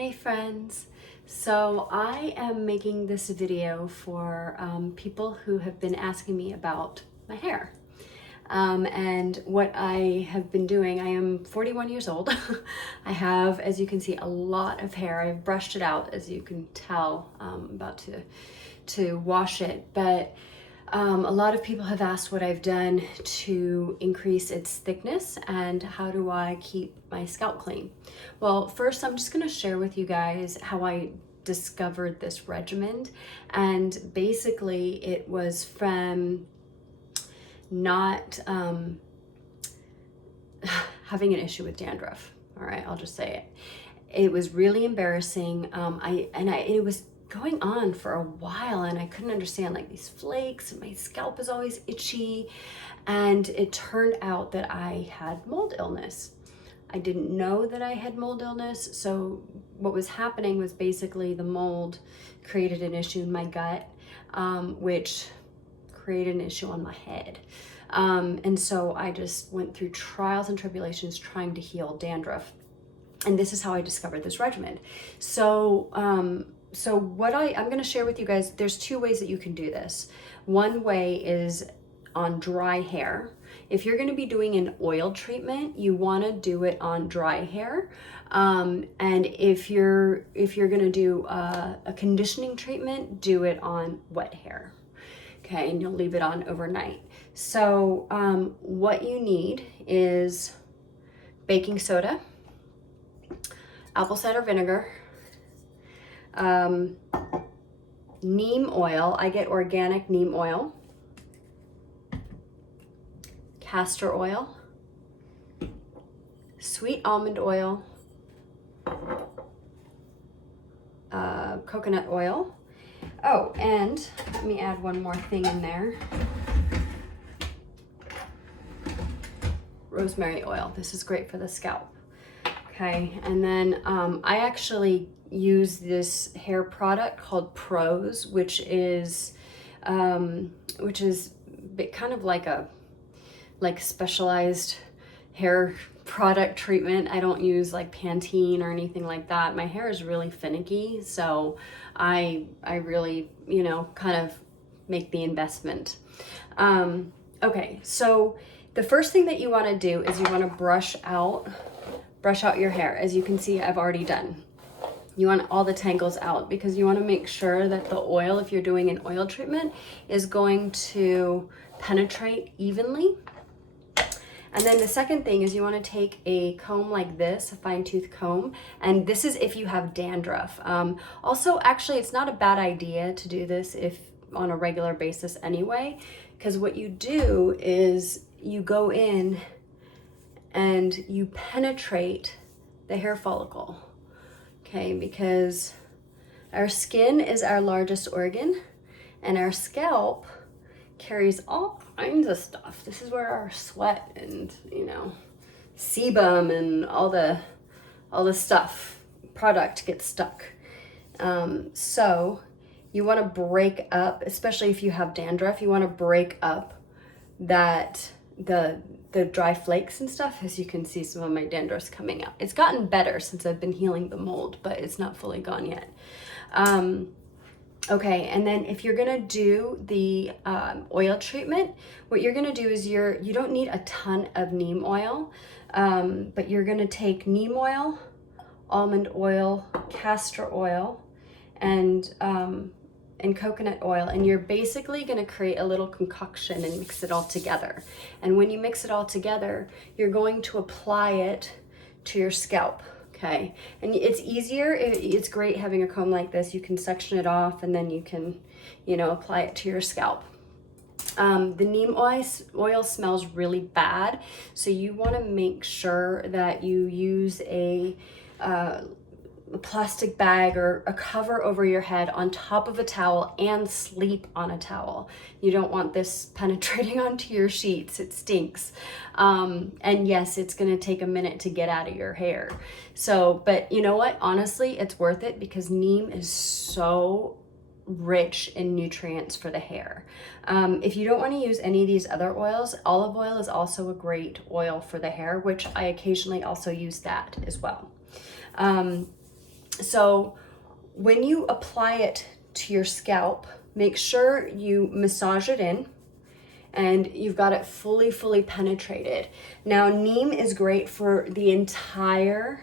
Hey friends, so I am making this video for people who have been asking me about my hair and what I have been doing. I am 41 years old. I have, as you can see, a lot of hair. I've brushed it out, as you can tell. I'm about to wash it, but a lot of people have asked what I've done to increase its thickness and how do I keep my scalp clean. Well, first I'm just going to share with you guys how I discovered this regimen, and basically it was from not having an issue with dandruff. All right, I'll just say it. It was really embarrassing. It was going on for a while and I couldn't understand, like, these flakes and my scalp is always itchy, and it turned out that I had mold illness. I didn't know that I had mold illness, so what was happening was basically the mold created an issue in my gut, which created an issue on my head. And so I just went through trials and tribulations trying to heal dandruff. And this is how I discovered this regimen. So what I'm going to share with you guys, there's two ways that you can do this. One way is on dry hair. If you're going to be doing an oil treatment, you want to do it on dry hair. And if you're going to do a conditioning treatment, do it on wet hair. Okay, and you'll leave it on overnight. So what you need is baking soda, apple cider vinegar, neem oil. I get organic neem oil, castor oil, sweet almond oil, coconut oil. Oh, and let me add one more thing in there. Rosemary oil. This is great for the scalp. Okay, and then I actually use this hair product called Pros, which is kind of like a specialized hair product treatment. I don't use like Pantene or anything like that. My hair is really finicky, so I really, kind of make the investment. Okay, so the first thing that you want to do is you want to brush out your hair. As you can see, I've already done. You want all the tangles out because you want to make sure that the oil, if you're doing an oil treatment, is going to penetrate evenly. And then the second thing is you want to take a comb like this, a fine tooth comb, and this is if you have dandruff. Also, actually, it's not a bad idea to do this if on a regular basis anyway, because what you do is you go in and you penetrate the hair follicle. Okay, because our skin is our largest organ and our scalp carries all kinds of stuff. This is where our sweat and, sebum and all the stuff, product gets stuck. So you want to break up, especially if you have dandruff, you want to break up the dry flakes and stuff. As you can see, some of my dandruff's coming up. It's gotten better since I've been healing the mold, but it's not fully gone yet. Okay, and then if you're gonna do the oil treatment, what you're gonna do is you don't need a ton of neem oil, but you're gonna take neem oil, almond oil, castor oil, and coconut oil, and you're basically going to create a little concoction and mix it all together. And when you mix it all together, you're going to apply it to your scalp. Okay, and it's easier. It's great having a comb like this. You can section it off and then you can, apply it to your scalp. The neem oil smells really bad, so you want to make sure that you use a plastic bag or a cover over your head on top of a towel and sleep on a towel. You don't want this penetrating onto your sheets. It stinks. And yes, it's going to take a minute to get out of your hair. So, but you know what? Honestly, it's worth it because neem is so rich in nutrients for the hair. If you don't want to use any of these other oils, olive oil is also a great oil for the hair, which I occasionally also use that as well. So when you apply it to your scalp, make sure you massage it in and you've got it fully penetrated. Now, neem is great for the entire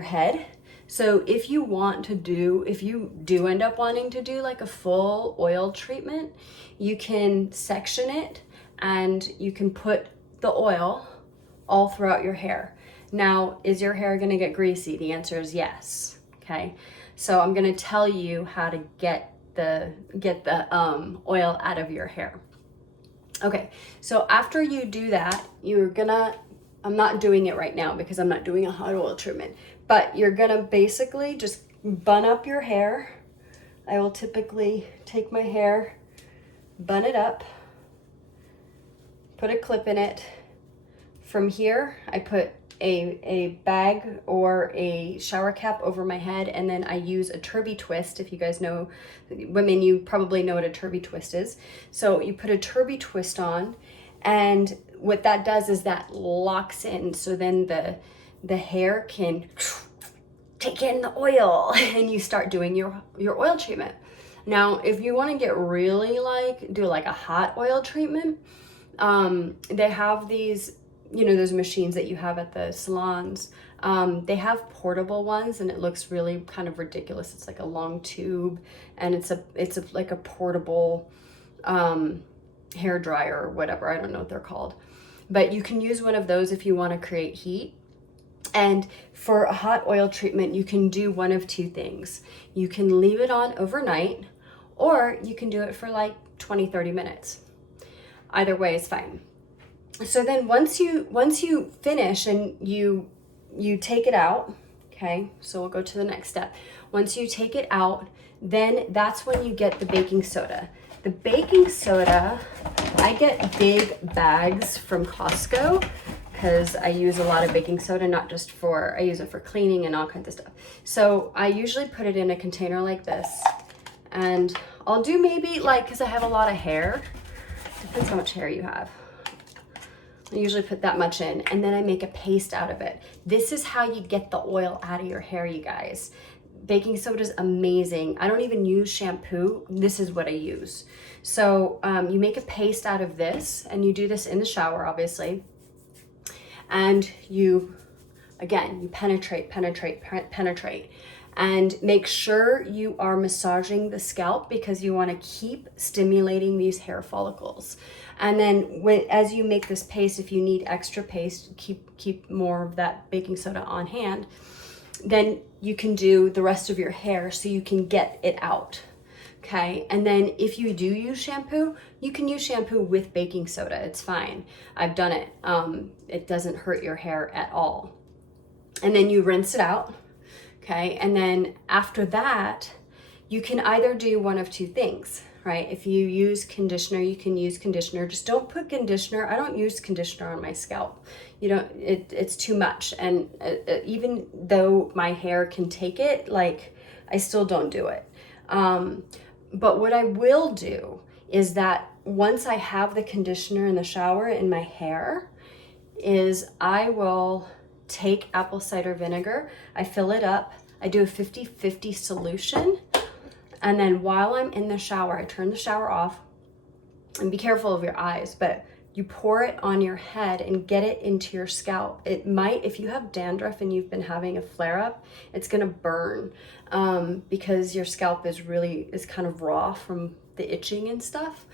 head. So if you do end up wanting to do like a full oil treatment, you can section it and you can put the oil all throughout your hair. Now, is your hair gonna get greasy? The answer is yes, okay? So I'm gonna tell you how to get the oil out of your hair. Okay, so after you do that, I'm not doing it right now because I'm not doing a hot oil treatment, but you're gonna basically just bun up your hair. I will typically take my hair, bun it up, put a clip in it. From here, I put a bag or a shower cap over my head, and then I use a turby twist. If you guys know, women, you probably know what a turby twist is. So you put a turby twist on, and what that does is that locks in, so then the hair can take in the oil and you start doing your oil treatment. Now, if you want to get really do like a hot oil treatment, they have these, those machines that you have at the salons. They have portable ones and it looks really kind of ridiculous. It's like a long tube and it's like a portable hair dryer or whatever. I don't know what they're called, but you can use one of those if you want to create heat. And for a hot oil treatment, you can do one of two things. You can leave it on overnight, or you can do it for like 20-30 minutes. Either way is fine. So then once you finish and you take it out, okay, so we'll go to the next step. Once you take it out, then that's when you get the baking soda. The baking soda, I get big bags from Costco because I use a lot of baking soda, I use it for cleaning and all kinds of stuff. So I usually put it in a container like this, and I'll do maybe because I have a lot of hair, depends how much hair you have. I usually put that much in, and then I make a paste out of it. This is how you get the oil out of your hair, you guys. Baking soda is amazing. I don't even use shampoo. This is what I use. So you make a paste out of this, and you do this in the shower, obviously. And you penetrate, and make sure you are massaging the scalp because you want to keep stimulating these hair follicles. And then as you make this paste, if you need extra paste, keep more of that baking soda on hand, then you can do the rest of your hair so you can get it out. Okay, and then if you do use shampoo, you can use shampoo with baking soda. It's fine. I've done it. It doesn't hurt your hair at all. And then you rinse it out. Okay, and then after that, you can either do one of two things, right? If you use conditioner, you can use conditioner. Just don't put conditioner. I don't use conditioner on my scalp. It's too much. And even though my hair can take it, I still don't do it. But what I will do is that once I have the conditioner in the shower in my hair, is I will take apple cider vinegar, I fill it up, I do a 50-50 solution, and then while I'm in the shower, I turn the shower off, and be careful of your eyes, but you pour it on your head and get it into your scalp. It might, if you have dandruff and you've been having a flare-up, it's gonna burn because your scalp is kind of raw from the itching and stuff.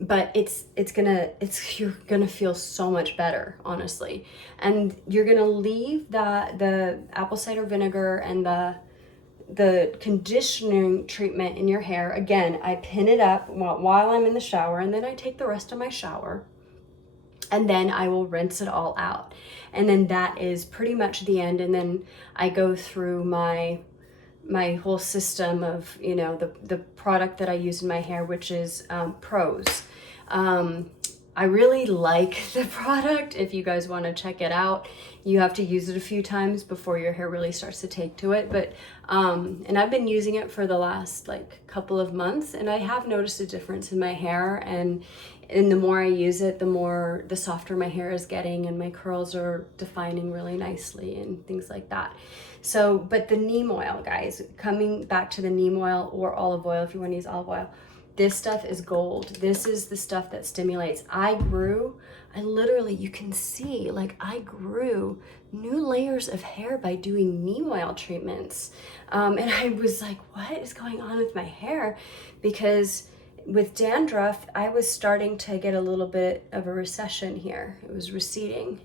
But you're gonna feel so much better, honestly. And you're gonna leave the apple cider vinegar and the conditioning treatment in your hair. Again, I pin it up while I'm in the shower, and then I take the rest of my shower, and then I will rinse it all out. And then that is pretty much the end. And then I go through my whole system of, the product that I use in my hair, which is Pros. I really like the product. If you guys want to check it out, You have to use it a few times before your hair really starts to take to it. But and I've been using it for the last like couple of months, and I have noticed a difference in my hair. And the more I use it, the softer my hair is getting, and my curls are defining really nicely and things like that. So, but the neem oil, guys, coming back to the neem oil or olive oil, if you want to use olive oil, this stuff is gold. This is the stuff that stimulates. I literally, you can see, like I grew new layers of hair by doing neem oil treatments. And I was like, what is going on with my hair? Because with dandruff, I was starting to get a little bit of a recession here. It was receding,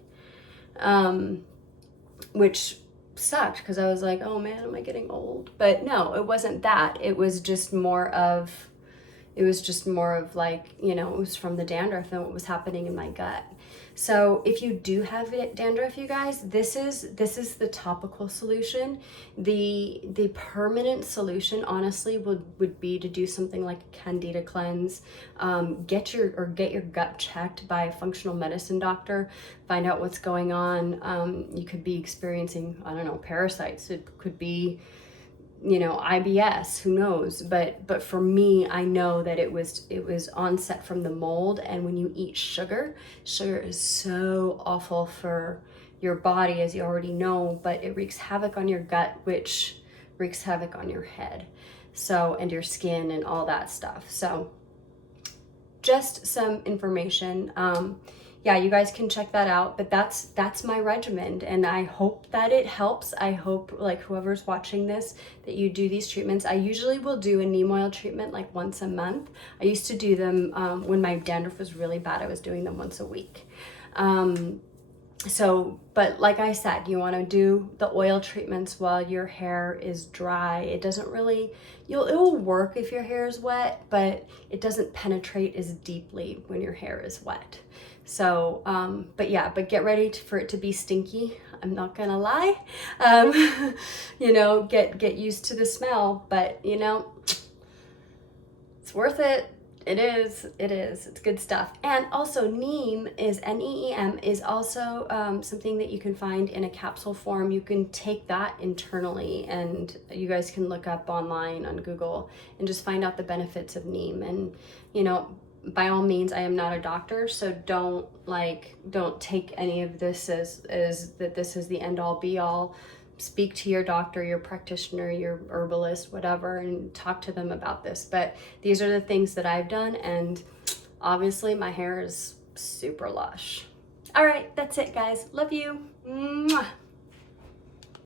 which sucked because I was like, oh man, am I getting old? But no, it wasn't that. It was just more of like, you know, it was from the dandruff and what was happening in my gut. So if you do have dandruff, you guys, this is the topical solution. The permanent solution, honestly, would be to do something like a candida cleanse. Get your gut checked by a functional medicine doctor. Find out what's going on. You could be experiencing, I don't know, parasites. It could be, you know, IBS, who knows? But for me, I know that it was onset from the mold. And when you eat sugar is so awful for your body, as you already know, but it wreaks havoc on your gut, which wreaks havoc on your head. So, and your skin and all that stuff. So just some information. Yeah, you guys can check that out, but that's my regimen, and I hope that it helps. I hope, like, whoever's watching this, that you do these treatments. I usually will do a neem oil treatment like once a month. I used to do them when my dandruff was really bad. I was doing them once a week. So, but like I said, you want to do the oil treatments while your hair is dry. It doesn't really, it will work if your hair is wet, but it doesn't penetrate as deeply when your hair is wet. So, but yeah, but get ready for it to be stinky. I'm not gonna lie. You know, get used to the smell, but you know, it's worth it. It is. It's good stuff. And also neem is, Neem is also something that you can find in a capsule form. You can take that internally, and you guys can look up online on Google and just find out the benefits of neem. And, you know, by all means, I am not a doctor, so don't take any of this as that this is the end all be all. Speak to your doctor, your practitioner, your herbalist, whatever, and talk to them about this. But these are the things that I've done, and obviously my hair is super lush. All right, that's it, guys. Love you. Mwah.